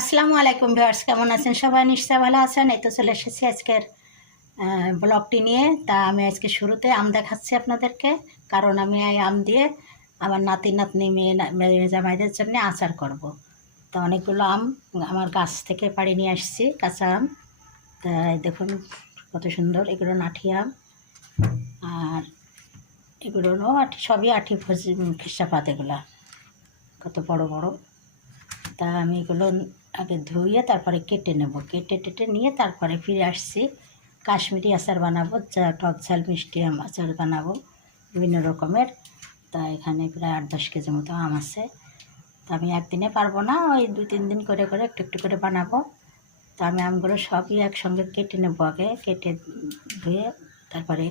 আসসালামু আলাইকুম ভিউয়ার্স, কেমন আছেন? সবাই নিশ্চয় ভালো আছেন? এই তো চলে এসেছি আজকের ব্লগটি নিয়ে। তা আমি আজকে শুরুতে আম দেখাচ্ছি আপনাদেরকে, কারণ আমি এই আম দিয়ে আমার নাতি, নাতনি, মেয়ে জামাইদের জন্য আচার করব। তো অনেকগুলো আম আমার গাছ থেকে পাড়ি নিয়ে আসছি, কাঁচা আম। তা দেখুন কত সুন্দর, এগুলো নাঠি আম। আর এগুলো আঠি, সবই আঠি ফজি খেসাপাত এগুলা, কত বড় বড়। তা আমি এগুলো আগে ধুয়ে তারপরে কেটে নেব। কেটে টেটে নিয়ে তারপরে ফিরে আসছি। কাশ্মীরি আচার বানাবো যা টক ঝাল, মিষ্টি আম আচার বানাবো, বিভিন্ন রকমের। তা এখানে প্রায় আট দশ কেজি মতো আম আছে। তা আমি একদিনে পারব না, ওই দু তিন দিন করে করে একটু একটু করে বানাবো। তা আমি আমগুলো সবই একসঙ্গে কেটে নেব আগে, কেটে ধুয়ে তারপরে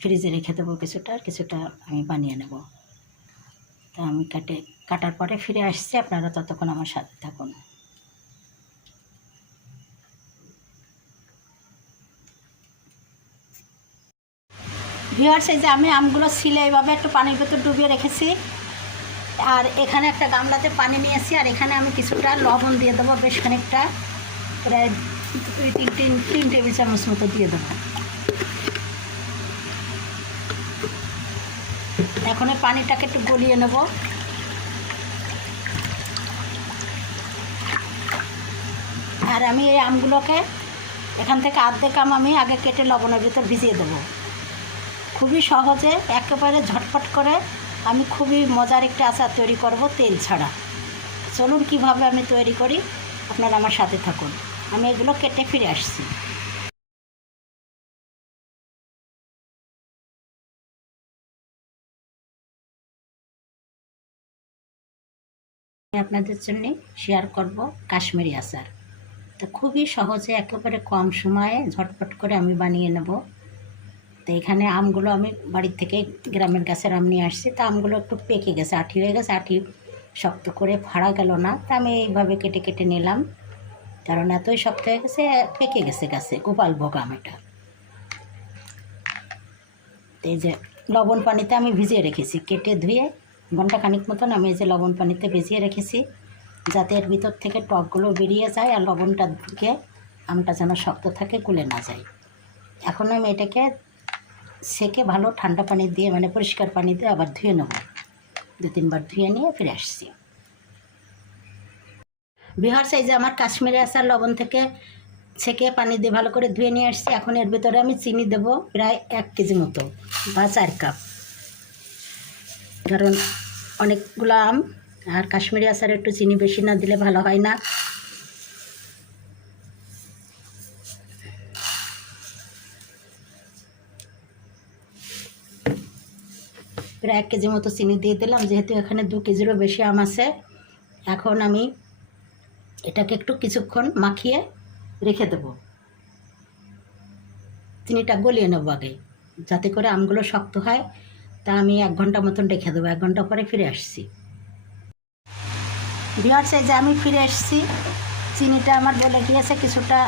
ফ্রিজে রেখে দেবো কিছুটা কিছুটা আমি বানিয়ে নেব। তা আমি কাটে, কাটার পরে ফিরে আসছি। আপনারা ততক্ষণ আমার সাথে থাকুন। ভিওয়ার্স এই যে আমি আমগুলো ছিলে এইভাবে একটু পানির ভেতর ডুবিয়ে রেখেছি। আর এখানে একটা গামলাতে পানি নিয়েছি। আর এখানে আমি কিছুটা লবণ দিয়ে দেবো, বেশ খানিকটা। প্রায় তিন তিন তিন টেবিল চামচ মতো দিয়ে দেবো। এখন পানিটাকে একটু গলিয়ে নেব। আর আমি এই আমগুলোকে এখান থেকে আর্ধেক আম আমি আগে কেটে লবণের ভিতর ভিজিয়ে দেবো। খুবই সহজে, একেবারে ঝটপট করে আমি খুবই মজার একটা আচার তৈরি করব তেল ছাড়া। চলুন কীভাবে আমি তৈরি করি, আপনারা আমার সাথে থাকুন। আমি এগুলো কেটে ফিরে আসছি। আমি আপনাদের জন্য শেয়ার করব কাশ্মীরি আচার। তো খুবই সহজে একেবারে কম সময়ে ঝটপট করে আমি বানিয়ে নেব। তো এখানে আমগুলো আমি বাড়ির থেকে গ্রামের গাছের আম নিয়ে আসছি। তা আমগুলো একটু পেকে গেছে, আঠি হয়ে গেছে, আঠি শক্ত করে ফাড়া গেল না। তা আমি এইভাবে কেটে কেটে নিলাম। কারণ এতই শক্ত হয়ে গেছে, পেকে গেছে গাছে, গোপাল ভোগ আম এটা। এই যে লবণ পানিতে আমি ভিজিয়ে রেখেছি, কেটে ধুয়ে ঘণ্টা খানিক মতন আমি এই যে লবণ পানিতে ভিজিয়ে রেখেছি, যাতে এর ভিতর থেকে টকগুলো বেরিয়ে যায় আর লবণটা ঢুকে আমটা যেন শক্ত থাকে, গুলে না যায়। এখন আমি এটাকে সেকে ভালো ঠান্ডা পানি দিয়ে মানে পরিষ্কার পানি দিয়ে আবার ধুয়ে নেব। দু তিনবার ধুয়ে নিয়ে ফিরে আসছি। বিহার সাইজে আমার কাশ্মীরি আচার লবণ থেকে ছেঁকে পানি দিয়ে ভালো করে ধুয়ে নিয়ে আসছি। এখন এর ভিতরে আমি চিনি দেব প্রায় এক কেজি মতো বা চার কাপ। কারণ অনেকগুলো আম আর কাশ্মীরি আচার একটু চিনি বেশি না দিলে ভালো হয় না। প্রায় এক কেজি মতো চিনি দিয়ে দিলাম, যেহেতু এখানে দু কেজিরও বেশি আম আছে। এখন আমি এটাকে একটু কিছুক্ষণ মাখিয়ে রেখে দেব। চিনিটা গলিয়ে নেব আগে, যাতে করে আমগুলো শক্ত হয়। তা আমি এক ঘণ্টা মতন রেখে দেবো, এক ঘণ্টা পরে ফিরে আসছি। এই যে আমি ফিরে এসেছি চিনিটা আমার গলে গিয়েছে, কিছুটা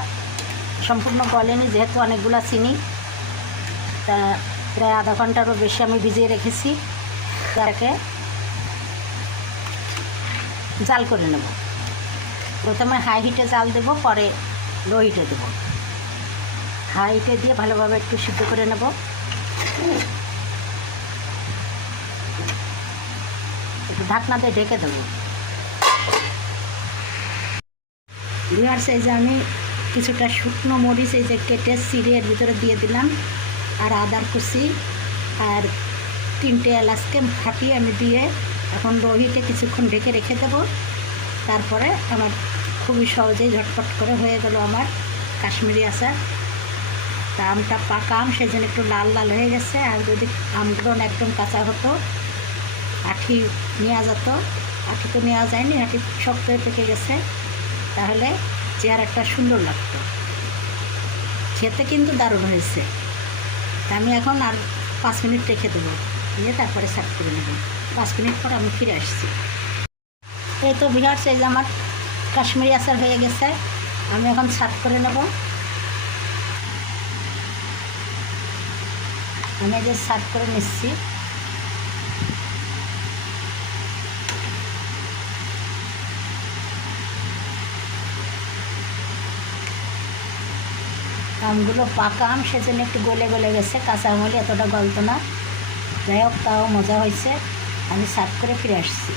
সম্পূর্ণ গলেনি, যেহেতু অনেকগুলো চিনি। তা প্রায় আধা ঘন্টারও বেশি আমি ভিজিয়ে রেখেছি। তাকে জাল করে নেব। প্রথমে হাই হিটে জাল দেব, পরে লো হিটে দেবো। হাই হিটে দিয়ে ভালোভাবে একটু সিদ্ধ করে নেব। ঢাকনা দিয়ে ঢেকে দেবো। ভিউয়ার্স, এই যে আমি কিছুটা শুকনো মরিচ, এই যে কেটে এর ভিতরে দিয়ে দিলাম, আর আদার কুচি আর তিনটে এলাচকে ফাটিয়ে আমি দিয়ে এখন রহিতে কিছুক্ষণ ঢেকে রেখে দেবো। তারপরে আমার খুবই সহজেই ঝটপট করে হয়ে গেল আমার কাশ্মীরি আচার। তা আমটা পাকা আম সেই জন্য একটু লাল লাল হয়ে গেছে, আর যদি আমগুলো একদম কাঁচা হতো আঠি নেওয়া যেত আঠি তো নেওয়া যায়নি আঠি শক্ত হয়ে পেকে গেছে। তাহলে চেহারাটা সুন্দর লাগতো। খেতে কিন্তু দারুণ হয়েছে। আমি এখন আর পাঁচ মিনিট রেখে দেবো। দিয়ে তারপরে সার্ভ করে নেব। পাঁচ মিনিট পর আমি ফিরে আসছি। এই তো সেই যে আমার কাশ্মীরি আচার হয়ে গেছে। আমি এখন সার্ভ করে নেব। আমি যে সার্ভ করে নিচ্ছি আমগুলো পাকা আম, সেজন্য একটু গলে গলে গেছে, কাঁচা আম হলে এতটা গলত না। যাই হোক, তাও মজা হয়েছে। আমি সার্ভ করে ফিরে আসছি।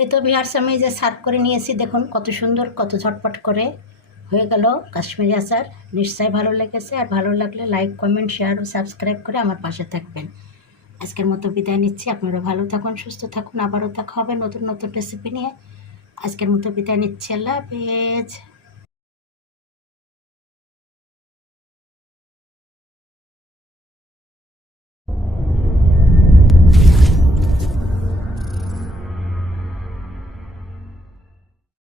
এই তো বিহার আমি যে সার্ভ করে নিয়েছি, দেখুন কত সুন্দর, কত ঝটপট করে হয়ে গেল কাশ্মীরি আচার। নিশ্চয়ই ভালো লেগেছে, আর ভালো লাগলে লাইক কমেন্ট শেয়ার ও সাবস্ক্রাইব করে আমার পাশে থাকবেন। আজকের মতো বিদায় নিচ্ছি। আপনারা ভালো থাকুন, সুস্থ থাকুন। আবারও দেখা হবে নতুন নতুন রেসিপি নিয়ে। আজকের মতো বিদায় নিচ্ছি। আল্লাহ হাফেজ।